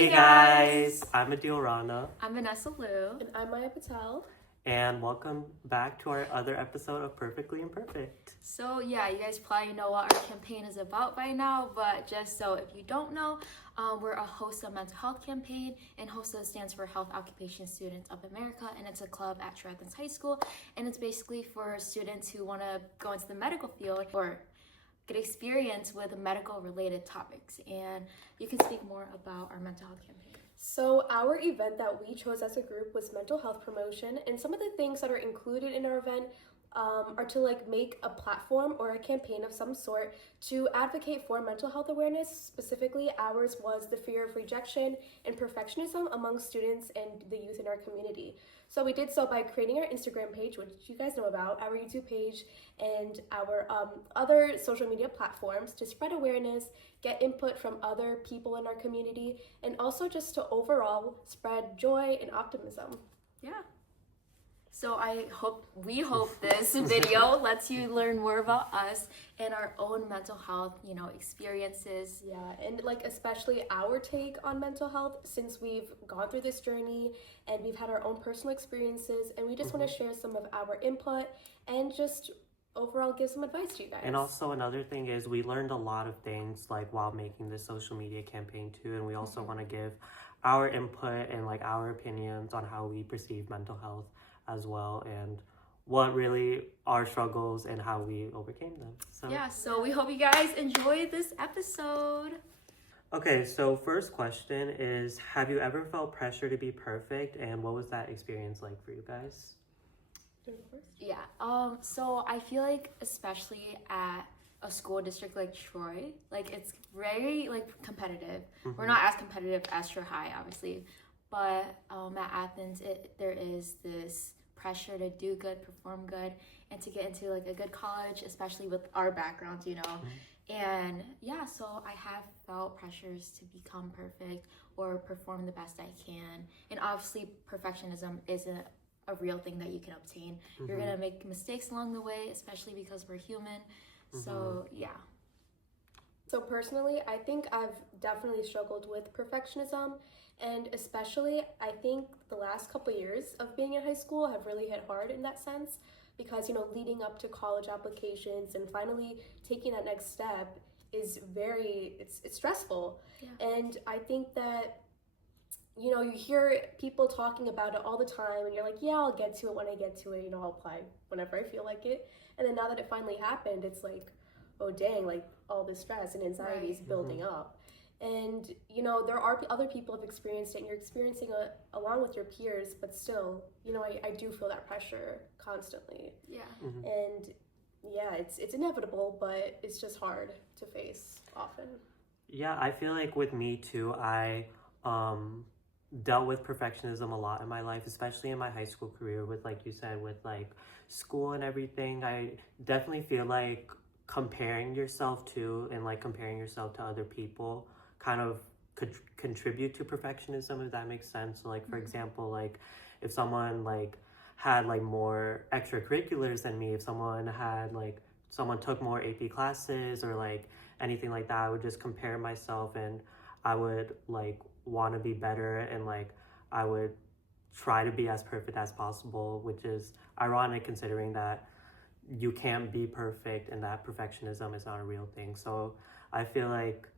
Hey guys, I'm Adil Rana. I'm Vanessa Liu. And I'm Maya Patel. And welcome back to our other episode of Perfectly Imperfect. So yeah, you guys probably know what our campaign is about by now, but just so if you don't know, we're a HOSA mental health campaign, and HOSA stands for Health Occupation Students of America, and it's a club at Athens High School, and it's basically for students who want to go into the medical field or get experience with medical related topics. And you can speak more about our mental health campaign. So our event that we chose as a group was mental health promotion, and some of the things that are included in our event are to make a platform or a campaign of some sort to advocate for mental health awareness. Specifically, ours was the fear of rejection and perfectionism among students and the youth in our community. So we did so by creating our Instagram page, which you guys know about, our YouTube page, and our other social media platforms to spread awareness, get input from other people in our community, and also just to overall spread joy and optimism. Yeah. So we hope this video lets you learn more about us and our own mental health, experiences. Yeah, and especially our take on mental health, since we've gone through this journey and we've had our own personal experiences, and we just want to share some of our input and just overall give some advice to you guys. And also another thing is we learned a lot of things while making this social media campaign too, and we also want to give our input and our opinions on how we perceive mental health as well, and what really our struggles and how we overcame them. So we hope you guys enjoy this episode. Okay, so first question is, have you ever felt pressure to be perfect, and what was that experience like for you guys? Yeah. So I feel like especially at a school district like Troy, it's very competitive. We're not as competitive as Troy High, obviously, but at Athens, there is this pressure to do good, perform good, and to get into a good college, especially with our backgrounds, And yeah, so I have felt pressures to become perfect or perform the best I can. And obviously, perfectionism isn't a real thing that you can obtain. You're gonna make mistakes along the way, especially because we're human. So yeah. So personally, I think I've definitely struggled with perfectionism, and especially I think the last couple years of being in high school have really hit hard in that sense, because leading up to college applications and finally taking that next step is it's stressful. Yeah. And I think that you hear people talking about it all the time, and you're like, yeah, I'll get to it when I get to it, I'll apply whenever I feel like it. And then now that it finally happened, it's like, oh dang, all this stress and anxiety is building up. And there are other people have experienced it, and you're experiencing it along with your peers, but still, I do feel that pressure constantly. Yeah. And yeah, it's inevitable, but it's just hard to face often. Yeah, I feel like with me too, I dealt with perfectionism a lot in my life, especially in my high school career with, like you said, with school and everything. I definitely feel like comparing yourself to and comparing yourself to other people kind of could contribute to perfectionism, if that makes sense. So for example, if someone had more extracurriculars than me, if someone had someone took more AP classes or anything like that, I would just compare myself, and I would want to be better, and I would try to be as perfect as possible, which is ironic considering that you can't be perfect and that perfectionism is not a real thing. So I feel like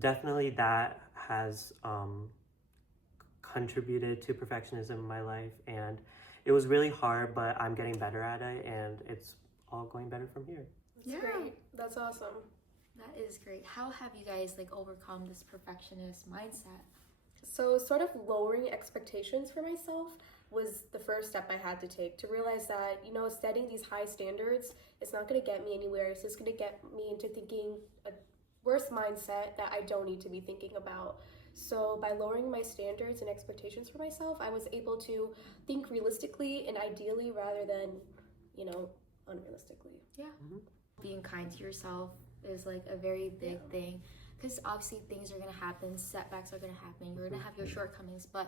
definitely that has contributed to perfectionism in my life, and it was really hard, but I'm getting better at it, and it's all going better from here. That's great. That's awesome. That is great. How have you guys overcome this perfectionist mindset? So sort of lowering expectations for myself was the first step I had to take, to realize that, setting these high standards, it's not going to get me anywhere. It's just going to get me into thinking a worse mindset that I don't need to be thinking about. So by lowering my standards and expectations for myself, I was able to think realistically and ideally rather than, unrealistically. Yeah. Being kind to yourself is a very big thing, because obviously things are going to happen, setbacks are going to happen, you're going to have your shortcomings, but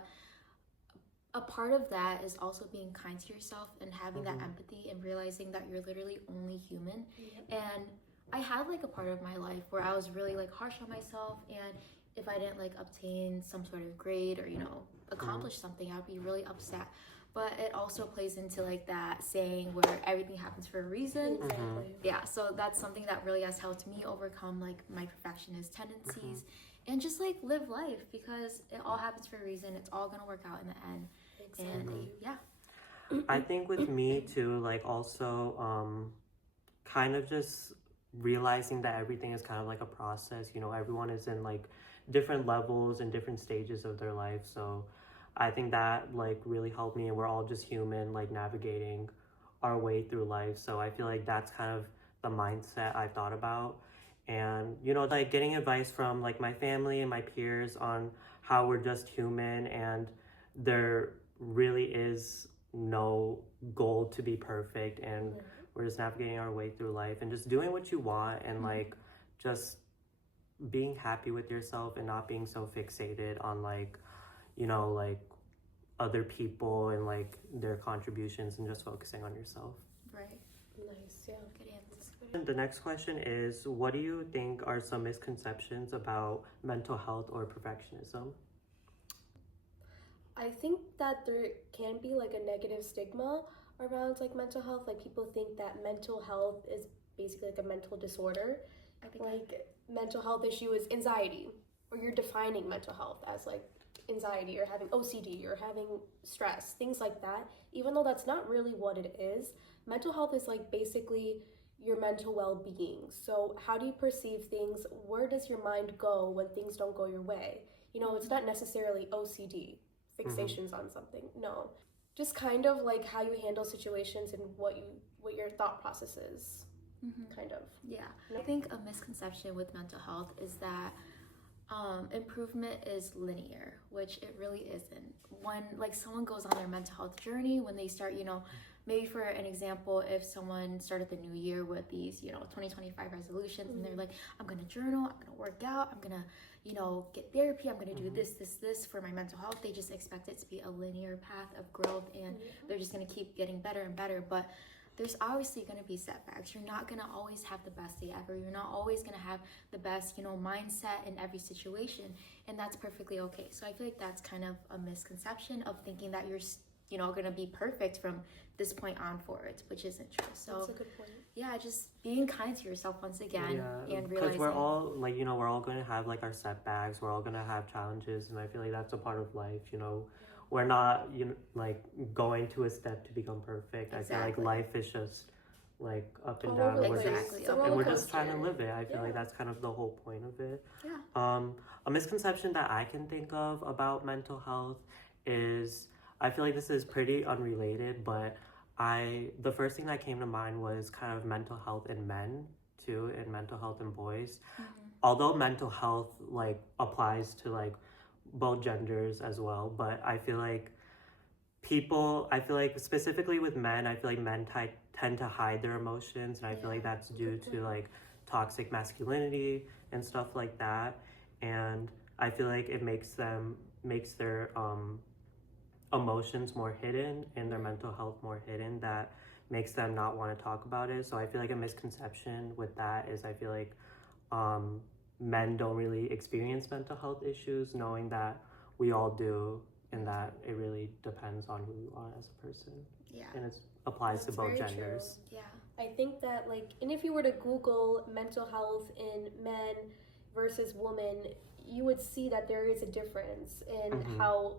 a part of that is also being kind to yourself and having that empathy and realizing that you're literally only human. And I had a part of my life where I was really harsh on myself, and if I didn't like obtain some sort of grade or, you know, accomplish something, I'd be really upset. But it also plays into like that saying where everything happens for a reason. Exactly. Yeah, so that's something that really has helped me overcome like my perfectionist tendencies and just like live life, because it all happens for a reason. It's all gonna work out in the end. And yeah. I think with me too, like also kind of just realizing that everything is kind of like a process. You know, everyone is in like different levels and different stages of their life. So I think that like really helped me, and we're all just human, like navigating our way through life. So I feel like that's kind of the mindset I thought about. And you know, like getting advice from like my family and my peers on how we're just human, and there really is no goal to be perfect, and we're just navigating our way through life and just doing what you want, and like just being happy with yourself and not being so fixated on like, you know, like other people and like their contributions, and just focusing on yourself. Right. Nice, yeah. Good answer. And the next question is, what do you think are some misconceptions about mental health or perfectionism? I think that there can be like a negative stigma around like mental health. Like people think that mental health is basically like a mental disorder. I think Like mental health issue is anxiety, or you're defining mental health as like anxiety or having OCD or having stress, things like that. Even though that's not really what it is, mental health is like basically your mental well-being. So how do you perceive things? Where does your mind go when things don't go your way? You know, it's not necessarily OCD, fixations on something. No, just kind of like how you handle situations and what your thought process is. Kind of. Yeah. I think a misconception with mental health is that improvement is linear, which it really isn't. When like someone goes on their mental health journey, when they start, you know, maybe for an example, if someone started the new year with these, you know, 2025 resolutions, and they're like, I'm gonna journal, I'm gonna work out, I'm gonna, you know, get therapy, I'm gonna do this for my mental health. They just expect it to be a linear path of growth, and they're just gonna keep getting better and better. But there's obviously going to be setbacks. You're not going to always have the best day ever. You're not always going to have the best, you know, mindset in every situation, and that's perfectly okay. So I feel like that's kind of a misconception of thinking that you're, you know, going to be perfect from this point on forward, which isn't true. So That's a good point. yeah, just being kind to yourself once again, and because realizing we're all like, you know, we're all going to have like our setbacks, we're all going to have challenges, and I feel like that's a part of life. You know, we're not, you know, like going to a step to become perfect. I feel like life is just like up and down, and we're just trying to live it. I feel like that's kind of the whole point of it. A misconception that I can think of about mental health is, I feel like this is pretty unrelated, but the first thing that came to mind was kind of mental health in men too, and mental health in boys. Although mental health like applies to like both genders as well, but I feel like specifically with men, I feel like men tend to hide their emotions, and I feel like that's due to like toxic masculinity and stuff like that. And I feel like it makes their emotions more hidden and their mental health more hidden, that makes them not want to talk about it. So I feel like a misconception with that is, I feel like men don't really experience mental health issues, knowing that we all do, and that it really depends on who you are as a person. Yeah. And it applies to both genders. True. Yeah. I think that like, and if you were to Google mental health in men versus women, you would see that there is a difference in how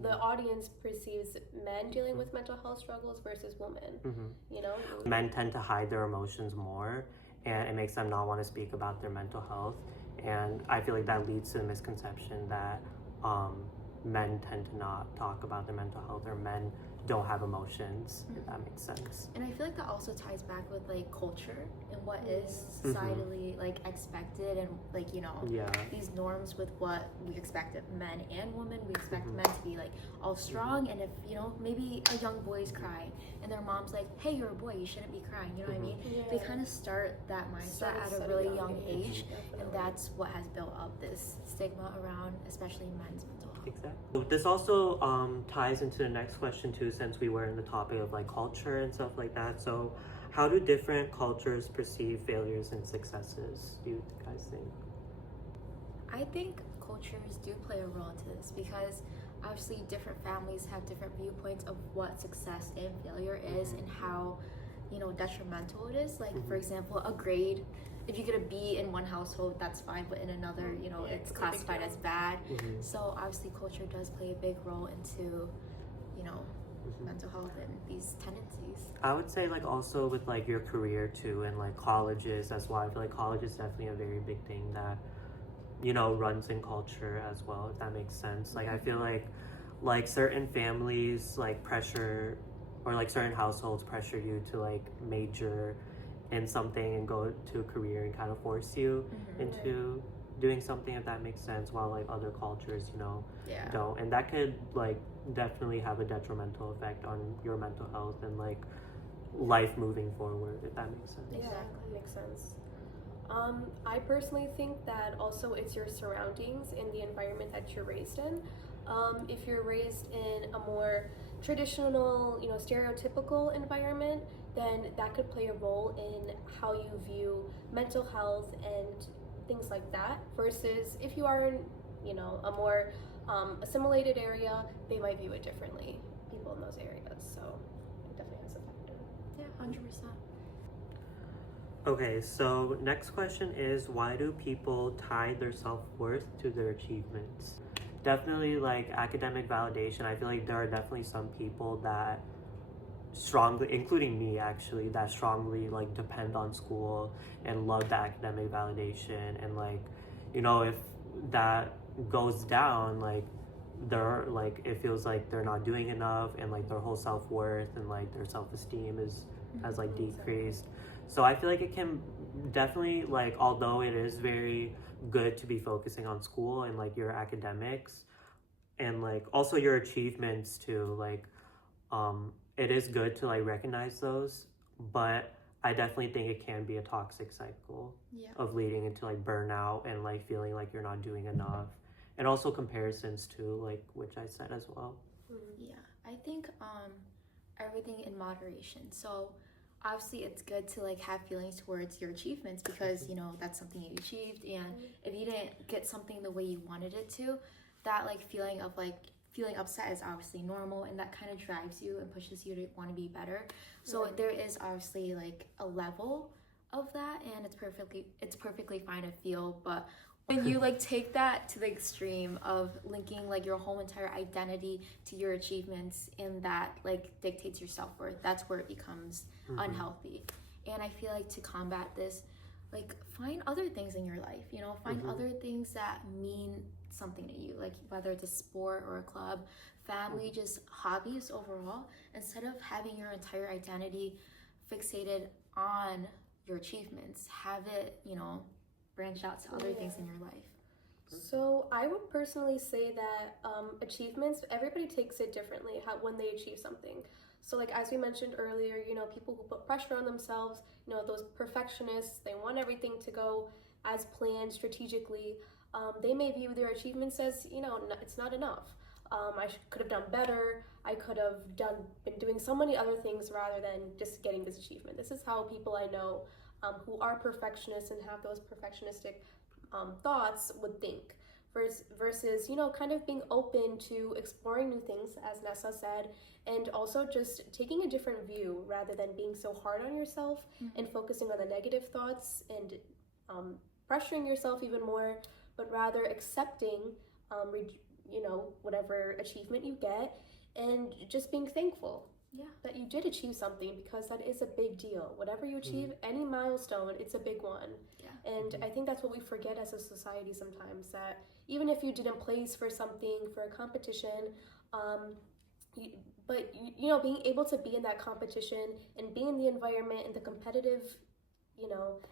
the audience perceives men dealing with mental health struggles versus women. You know, men tend to hide their emotions more, and it makes them not want to speak about their mental health. And I feel like that leads to the misconception that men tend to not talk about their mental health, or men don't have emotions, if that makes sense. And I feel like that also ties back with like culture and what is societally like expected, and like, you know, these norms with what we expect of men and women. We expect men to be like all strong, and if, you know, maybe a young boy is crying and their mom's like, hey, you're a boy, you shouldn't be crying, you know what I mean? They kind of start that mindset at a really young age, and that's what has built up this stigma around especially men's mental health. Exactly. This also ties into the next question too, since we were in the topic of like culture and stuff like that. So how do different cultures perceive failures and successes, do you guys think? I think cultures do play a role into this because obviously different families have different viewpoints of what success and failure is and how, detrimental it is. Like, for example, a grade, if you get a B in one household, that's fine, but in another, it's classified as bad. So obviously culture does play a big role into, mental health and these tendencies. I would say like also with like your career too and like colleges as well. I feel like college is definitely a very big thing that runs in culture as well, if that makes sense. Like I feel like certain families like pressure or like certain households pressure you to like major in something and go to a career and kind of force you into doing something, if that makes sense, while like other cultures don't, and that could like definitely have a detrimental effect on your mental health and like life moving forward, if that makes sense. Yeah, that makes sense. I personally think that also it's your surroundings and the environment that you're raised in. If you're raised in a more traditional, stereotypical environment, then that could play a role in how you view mental health and things like that. Versus if you are in, a more assimilated area, they might view it differently. People in those areas, so it definitely has a factor. Yeah, 100%. Okay, so next question is, why do people tie their self-worth to their achievements? Definitely like academic validation. I feel like there are definitely some people that strongly, including me actually, that strongly like depend on school and love the academic validation, and like if that goes down, like they're like, it feels like they're not doing enough, and like their whole self-worth and like their self-esteem has like decreased. So I feel like it can definitely, like, although it is very good to be focusing on school and like your academics and like also your achievements too, like it is good to like recognize those, but I definitely think it can be a toxic cycle of leading into like burnout and like feeling like you're not doing enough, and also comparisons too, like, which I said as well. Yeah, I think everything in moderation. So obviously it's good to like have feelings towards your achievements because that's something you achieved, and if you didn't get something the way you wanted it to, that like feeling of like feeling upset is obviously normal, and that kind of drives you and pushes you to want to be better. So there is obviously like a level of that, and it's perfectly fine to feel, but when you like take that to the extreme of linking like your whole entire identity to your achievements, and that like dictates your self-worth, that's where it becomes unhealthy. And I feel like to combat this, like find other things in your life, find other things that mean something to you, like whether it's a sport or a club, family, just hobbies overall, instead of having your entire identity fixated on your achievements. Have it, branch out to other things in your life. So I would personally say that achievements, everybody takes it differently when they achieve something. So like as we mentioned earlier, people who put pressure on themselves, those perfectionists, they want everything to go as planned strategically. They may view their achievements as, it's not enough. I could have done better. I could have been doing so many other things rather than just getting this achievement. This is how people I know who are perfectionists and have those perfectionistic thoughts would think. Versus, kind of being open to exploring new things, as Nessa said, and also just taking a different view rather than being so hard on yourself and focusing on the negative thoughts and pressuring yourself even more, but rather accepting, whatever achievement you get, and just being thankful that you did achieve something, because that is a big deal. Whatever you achieve, any milestone, it's a big one. And I think that's what we forget as a society sometimes, that even if you didn't place for something, for a competition, but being able to be in that competition and be in the environment and the competitive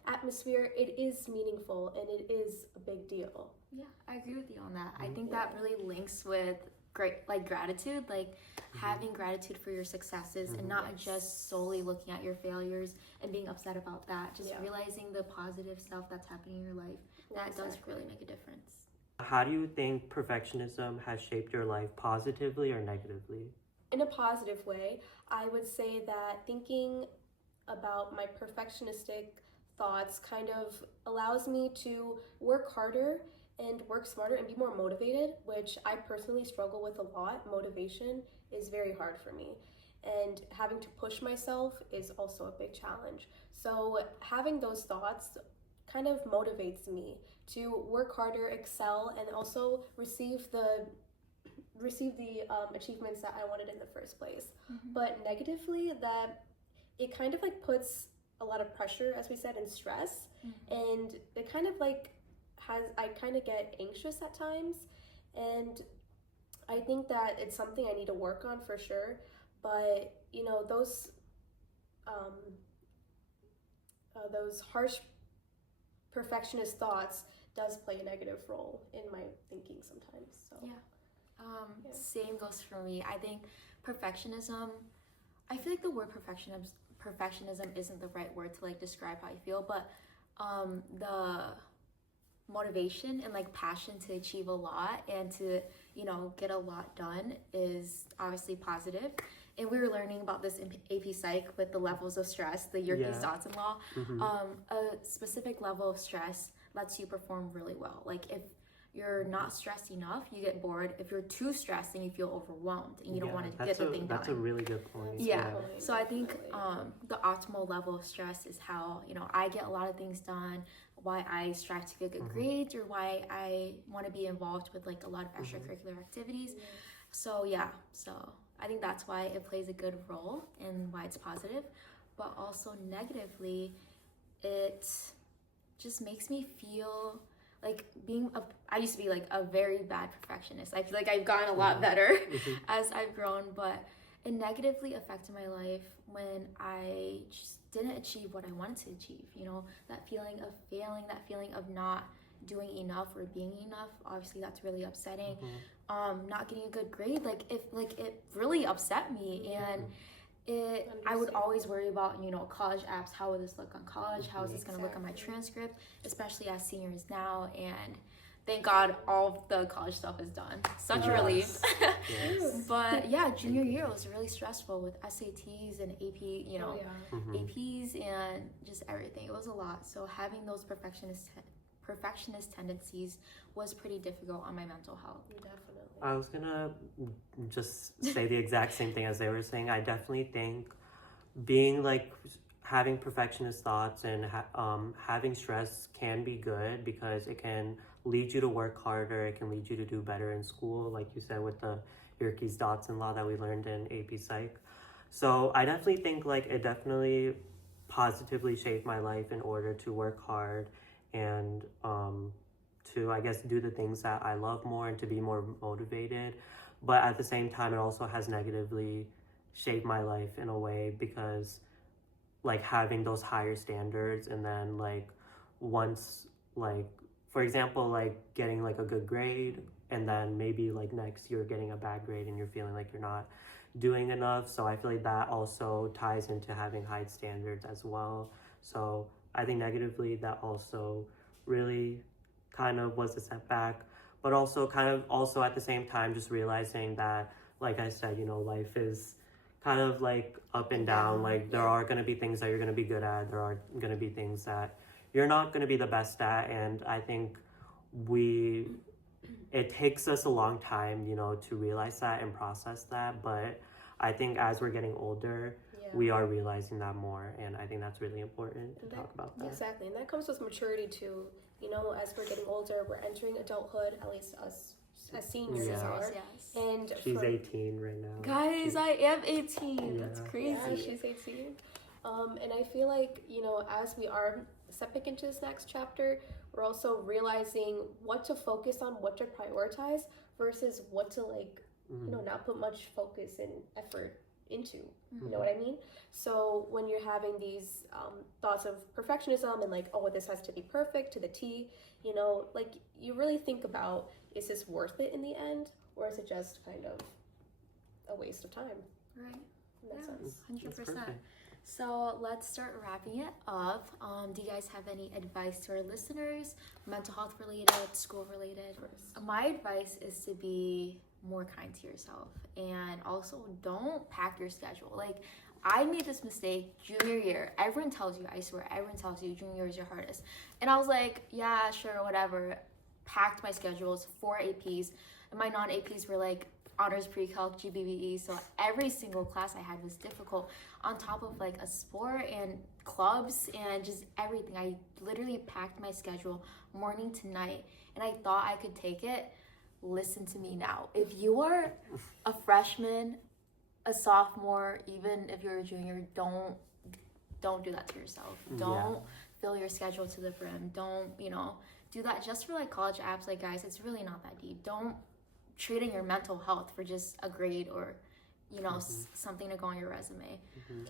atmosphere, it is meaningful and it is a big deal. Yeah, I agree with you on that. I think that really links with gratitude, like having gratitude for your successes and not just solely looking at your failures and being upset about that. Just realizing the positive stuff that's happening in your life. That does really make a difference. How do you think perfectionism has shaped your life positively or negatively? In a positive way, I would say that thinking about my perfectionistic thoughts kind of allows me to work harder and work smarter and be more motivated, which I personally struggle with a lot. Motivation is very hard for me. And having to push myself is also a big challenge. So having those thoughts kind of motivates me to work harder, excel, and also receive the achievements that I wanted in the first place. But negatively, that it kind of like puts a lot of pressure, as we said, and stress, and it kind of like I kind of get anxious at times, and I think that it's something I need to work on for sure. But those harsh perfectionist thoughts does play a negative role in my thinking sometimes. So Same goes for me. I think perfectionism, I feel like the word perfectionism isn't the right word to like describe how I feel, but the motivation and like passion to achieve a lot and to get a lot done is obviously positive. And we were learning about this in AP Psych with the levels of stress, the Yerkes Dodson law. A specific level of stress lets you perform really well. Like if you're not stressed enough, you get bored. If you're too stressed, then you feel overwhelmed and you don't want to get the thing done. That's a really good point. Yeah. So I think the optimal level of stress is how, I get a lot of things done, why I strive to get good grades, or why I want to be involved with like a lot of extracurricular activities. So I think that's why it plays a good role and why it's positive. But also negatively, it just makes me feel like I used to be like a very bad perfectionist. I feel like I've gotten a lot better as I've grown, but it negatively affected my life when I just didn't achieve what I wanted to achieve. That feeling of failing, that feeling of not doing enough or being enough. Obviously, that's really upsetting. Not getting a good grade, it really upset me, and I would always worry about college apps. How will this look on college? How is this going to look on my transcript, especially as seniors now? And thank God all the college stuff is done. Such a relief. But junior year was really stressful with SATs and AP, APs and just everything. It was a lot. So having those perfectionist tendencies was pretty difficult on my mental health. Definitely. I was gonna just say the exact same thing as they were saying. I definitely think being like having perfectionist thoughts and having stress can be good because it can lead you to work harder. It can lead you to do better in school, like you said with the Yerkes Dodson law that we learned in AP Psych. So I definitely think like it definitely positively shaped my life in order to work hard and to, I guess, do the things that I love more and to be more motivated. But at the same time, it also has negatively shaped my life in a way because like having those higher standards and then like once like, for example, like getting like a good grade and then maybe like next year getting a bad grade and you're feeling like you're not doing enough. So I feel like that also ties into having high standards as well. So I think negatively that also really kind of was a setback, but also kind of also at the same time just realizing that, like I said, life is kind of like up and down. Like there are going to be things that you're going to be good at. There are going to be things that you're not going to be the best at. And I think it takes us a long time, to realize that and process that. But I think as we're getting older, we are realizing that more, and I think that's really important to talk about that. Exactly, and that comes with maturity too. As we're getting older, we're entering adulthood, at least us as seniors are. Yes. And she's 18 right now. Guys, I am 18. That's crazy. Yeah, she's 18. And I feel like, as we are stepping into this next chapter, we're also realizing what to focus on, what to prioritize versus what to not put much focus and effort into. You know what I mean? So when you're having these thoughts of perfectionism and like, oh, this has to be perfect to the T, you really think about, is this worth it in the end, or is it just kind of a waste of time? Right. In that sense. 100%. So let's start wrapping it up. Do you guys have any advice to our listeners, mental health related, school related? My advice is to be more kind to yourself, and also don't pack your schedule. Like, I made this mistake junior year. Everyone tells you, I swear, everyone tells you junior year is your hardest. And I was like, yeah, sure, whatever. packed my schedules, 4 APs, and my non-APs were like honors, pre-calc, GBVE. So every single class I had was difficult, on top of like a sport and clubs and just everything. I literally packed my schedule morning to night, and I thought I could take it. Listen to me now. If you are a freshman, a sophomore, even if you're a junior, don't do that to yourself. Don't fill your schedule to the brim. Don't, do that just for like college apps. Like, guys, it's really not that deep. Don't treating your mental health for just a grade or something to go on your resume.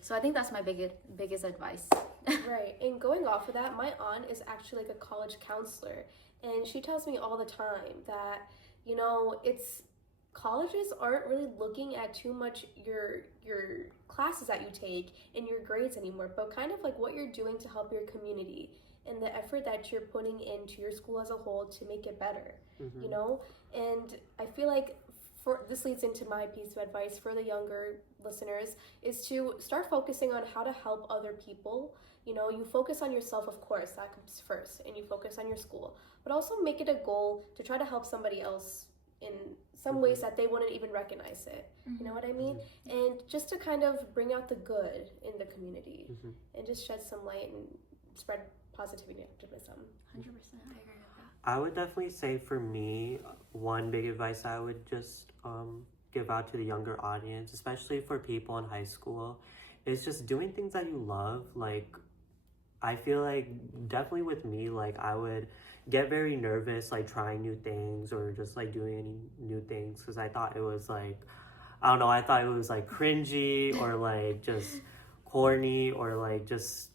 So I think that's my biggest advice. Right. And going off of that, my aunt is actually like a college counselor, and she tells me all the time that it's colleges aren't really looking at too much your classes that you take and your grades anymore, but kind of like what you're doing to help your community and the effort that you're putting into your school as a whole to make it better. And I feel like this leads into my piece of advice for the younger listeners, is to start focusing on how to help other people. You focus on yourself, of course, that comes first, and you focus on your school, but also make it a goal to try to help somebody else in some ways that they wouldn't even recognize it. You know what I mean? And just to kind of bring out the good in the community and just shed some light and spread positivity and optimism. 100%, I agree with that. I would definitely say for me, one big advice I would just give out to the younger audience, especially for people in high school, is just doing things that you love. Like, I feel like definitely with me, like I would get very nervous, like trying new things or just like doing any new things, because I thought it was like, I don't know, I thought it was like cringy or like just corny or like just,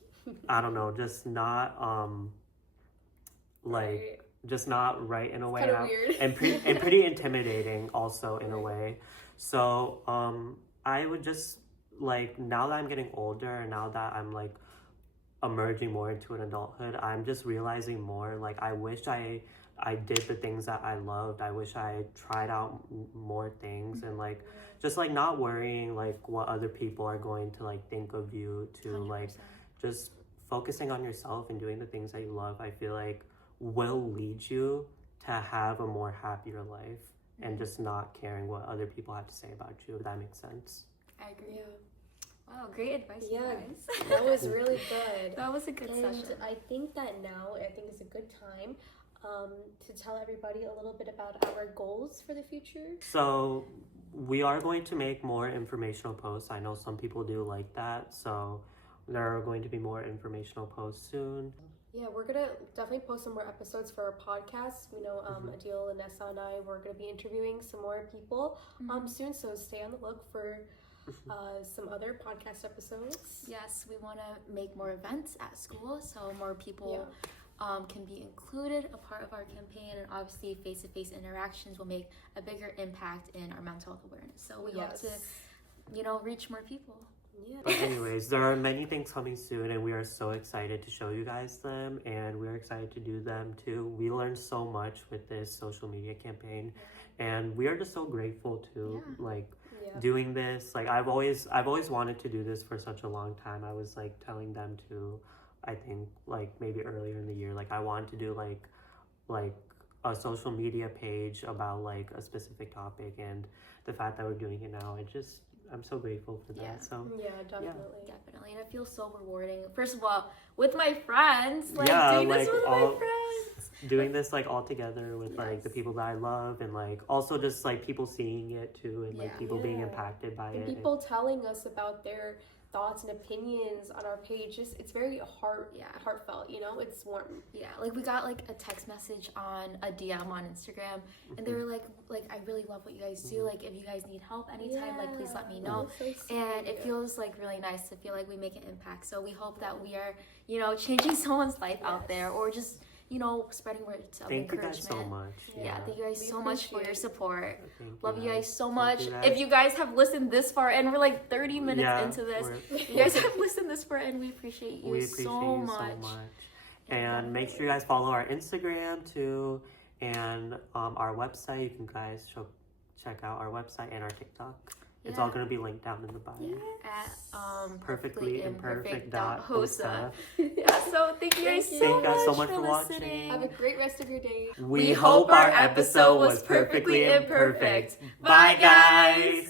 I don't know, just not like just not right in a way, and pretty intimidating also in a way. So I would just like, now that I'm getting older and now that I'm like emerging more into an adulthood, I'm just realizing more, like I wish I did the things that I loved. I wish I tried out more things, and like just like not worrying like what other people are going to like think of you, to 100%. like just focusing on yourself and doing the things that you love, I feel like will lead you to have a more happier life, and just not caring what other people have to say about you, if that makes sense. I agree. Yeah. Wow, great advice, you guys. That was really good. That was a good session. I think that now, is a good time to tell everybody a little bit about our goals for the future. So we are going to make more informational posts. I know some people do like that, so there are going to be more informational posts soon. Yeah, we're gonna definitely post some more episodes for our podcast. Adil, Nessa, and I, we're gonna be interviewing some more people soon, so stay on the look for some other podcast episodes. Yes, we want to make more events at school, so more people can be included, a part of our campaign, and obviously face-to-face interactions will make a bigger impact in our mental health awareness. So we hope to, reach more people. Yeah. But anyways, there are many things coming soon, and we are so excited to show you guys them, and we're excited to do them too. We learned so much with this social media campaign, and we are just so grateful to doing this. Like I've always wanted to do this for such a long time. I was like telling them to, I think like maybe earlier in the year, like I wanted to do like a social media page about like a specific topic, and the fact that we're doing it now, I'm so grateful for that. Yeah. So Definitely, and it feels so rewarding. First of all, with my friends, doing this with my friends, doing this like all together with like the people that I love, and like also just like people seeing it too, and like people being impacted by it, and people telling us about their thoughts and opinions on our page. It's very heartfelt, it's warm. Yeah, like we got like a text message on a DM on Instagram, and they were like I really love what you guys do. Like if you guys need help anytime, like please let me know. So and it feels like really nice to feel like we make an impact. So we hope that we are, changing someone's life out there, or just spreading words of encouragement. Thank you guys so much. Thank you guys so much for your support. Love you guys so Thank much. you guys. If you guys have listened this far, and we're like 30 minutes into this, you guys have listened this far, and we appreciate you so much. And make sure you guys follow our Instagram too, and our website. You can guys check out our website and our TikTok. It's all going to be linked down in the bio. At perfectlyimperfect.hosa. Yeah, so thank you guys so much for Have listening. a great rest of your day. We hope our episode was perfectly imperfect. Bye, guys!